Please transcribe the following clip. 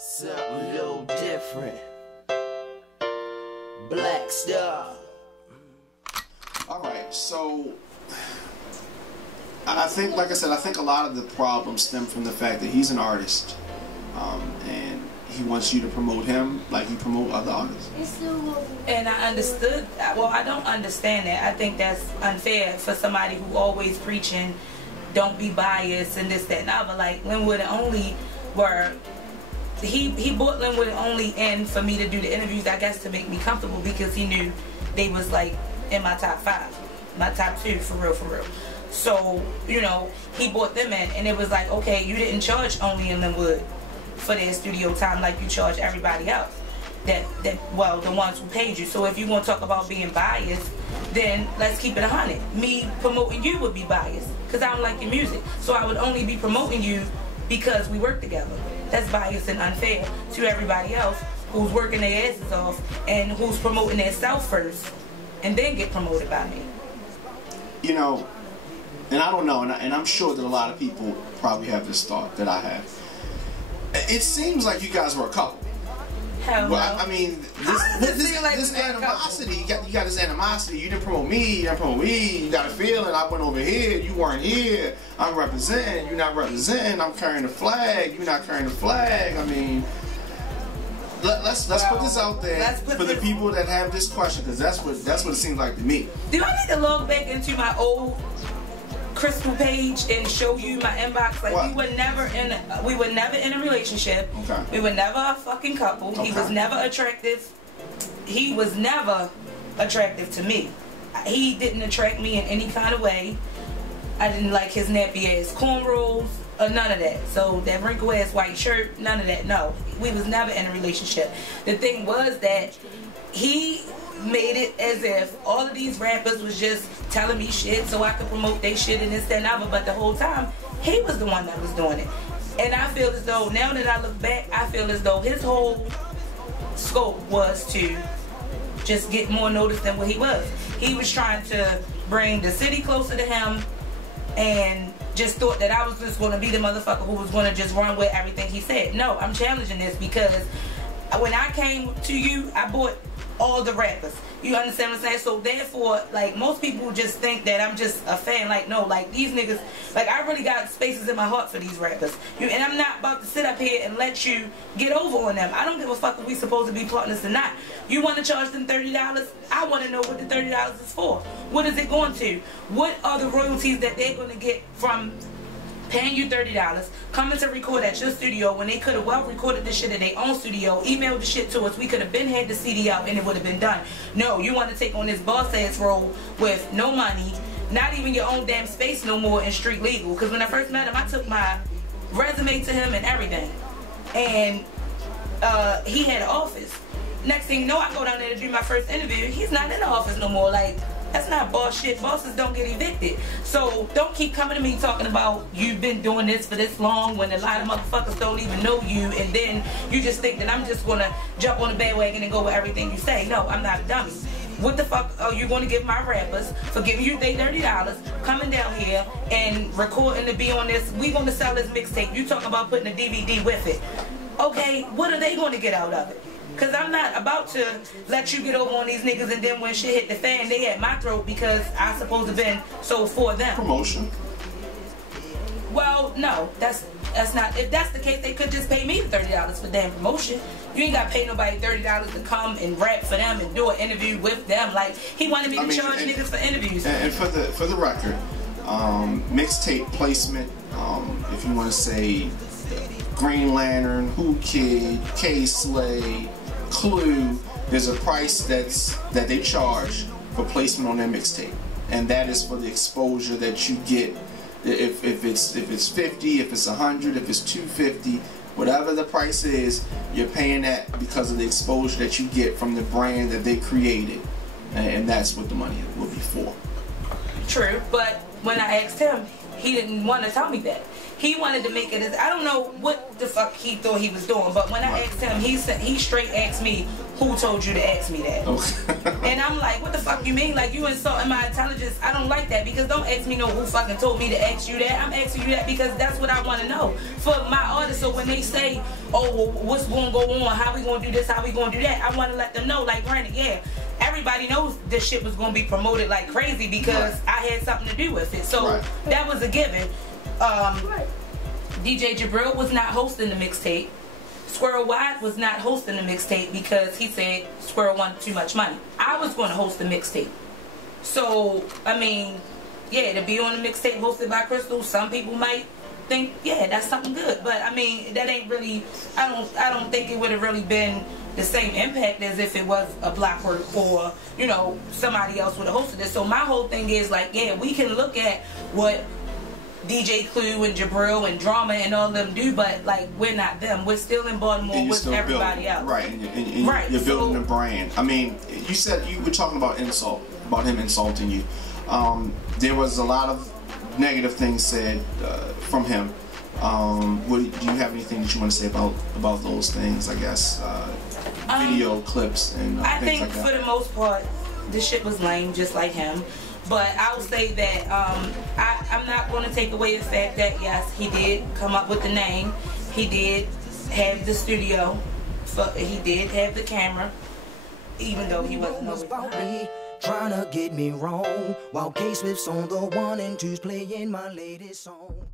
Something a little different. Black Star. Alright, so I think, like I said, I think a lot of the problems stem from the fact that he's an artist, and he wants you to promote him like you promote other artists. And I understood, well, I don't understand that. I think that's unfair for somebody who always preaching, don't be biased and this, that, and other. Like, Linwood and Only were, he brought Linwood and Only in for me to do the interviews, I guess, to make me comfortable, because he knew they was like in my top 5, my top 2, for real, for real. So, you know, he brought them in, and it was like, okay, you didn't charge Only and Linwood for their studio time like you charge everybody else. Well, the ones who paid you. So if you want to talk about being biased, then let's keep it 100. Me promoting you would be biased, because I don't like your music. So I would only be promoting you because we work together. That's biased and unfair to everybody else who's working their asses off and who's promoting their self first and then get promoted by me. You know, and I don't know, and I'm sure that a lot of people probably have this thought that I have. It seems like you guys were a couple. Hell no. Well, I mean, this animosity, you got this animosity. You didn't promote me, you didn't promote me. You got a feeling I went over here, you weren't here. I'm representing, you're not representing. I'm carrying the flag, you're not carrying the flag. I mean, let's put this out there for the people that have this question, because that's what it seems like to me. Do I need to log back into my old Crystal page and show you my inbox? Like, what? we were never in a relationship. Okay. We were never a fucking couple. Okay. He was never attractive. He was never attractive to me. He didn't attract me in any kind of way. I didn't like his nappy ass cornrows or none of that. So that wrinkle ass white shirt, none of that. No, we was never in a relationship. The thing was that he made it as if all of these rappers was just telling me shit so I could promote their shit and this, that, and other. But the whole time, he was the one that was doing it. And I feel as though, now that I look back, I feel as though his whole scope was to just get more notice than what he was. He was trying to bring the city closer to him, and just thought that I was just going to be the motherfucker who was going to just run with everything he said. No, I'm challenging this, because when I came to you, I bought all the rappers. You understand what I'm saying? So therefore, like, most people just think that I'm just a fan. Like, no, like, these niggas, like, I really got spaces in my heart for these rappers. And I'm not about to sit up here and let you get over on them. I don't give a fuck if we supposed to be partners or not. You want to charge them $30? I want to know what the $30 is for. What is it going to? What are the royalties that they're going to get from paying you $30, coming to record at your studio when they could have well recorded the shit at their own studio, emailed the shit to us, we could have been had the CD out and it would have been done. No, you want to take on this boss ass role with no money, not even your own damn space no more in street legal. Because when I first met him, I took my resume to him and everything, and he had an office. Next thing you know, I go down there to do my first interview, he's not in the office no more. Like, that's not boss shit. Bosses don't get evicted. So don't keep coming to me talking about you've been doing this for this long when a lot of motherfuckers don't even know you, and then you just think that I'm just gonna jump on the bandwagon and go with everything you say. No, I'm not a dummy. What the fuck are you gonna give my rappers for giving you their $30, coming down here and recording to be on this? We gonna sell this mixtape. You talk about putting a DVD with it. Okay, what are they gonna get out of it? Because I'm not about to let you get over on these niggas, and then when shit hit the fan, they at my throat because I supposed to been so for them. Promotion. Well, no, that's not. If that's the case, they could just pay me $30 for damn promotion. You ain't got to pay nobody $30 to come and rap for them and do an interview with them. Like, he wanted me to charge niggas for interviews. And for the record, mixtape placement, if you want to say Green Lantern, Who Kid, K-Slay, Clue, there's a price that they charge for placement on their mixtape, and that is for the exposure that you get. If it's 50, if it's 100, if it's 250, whatever the price is, you're paying that because of the exposure that you get from the brand that they created, and that's what the money will be for. True, but when I asked him, he didn't want to tell me that. He wanted to make it as, I don't know what the fuck he thought he was doing, but when I asked him, he straight asked me, who told you to ask me that? Okay. And I'm like, what the fuck you mean? Like, you insulting my intelligence? I don't like that, because don't ask me no who fucking told me to ask you that. I'm asking you that because that's what I want to know for my artists. So when they say, oh, well, what's going to go on? How we going to do this? How we going to do that? I want to let them know, like, granted, yeah, everybody knows this shit was going to be promoted like crazy because I had something to do with it. So that was a given. DJ Jabril was not hosting the mixtape. Squirrel Wide was not hosting the mixtape because he said Squirrel wanted too much money. I was going to host the mixtape. So, I mean, yeah, to be on the mixtape hosted by Crystal, some people might think, yeah, that's something good. But, I mean, that ain't really, I don't think it would have really been the same impact as if it was a Blockwork or, you know, somebody else would have hosted it. So my whole thing is, like, yeah, we can look at what DJ Clue and Jabril and Drama and all of them do, but like, we're not them. We're still in Baltimore with everybody else. Right, and you're building a brand. I mean, you said you were talking about insult, about him insulting you. There was a lot of negative things said from him. Do you have anything that you want to say about those things? I guess video clips and I things think like that. for the most part, the shit was lame, just like him. But I will say that I'm not going to take away the fact that, yes, he did come up with the name. He did have the studio. He did have the camera, even though he wasn't always behind. Trying to get me wrong, while K-Swift's on the 1 and 2's playing my latest song.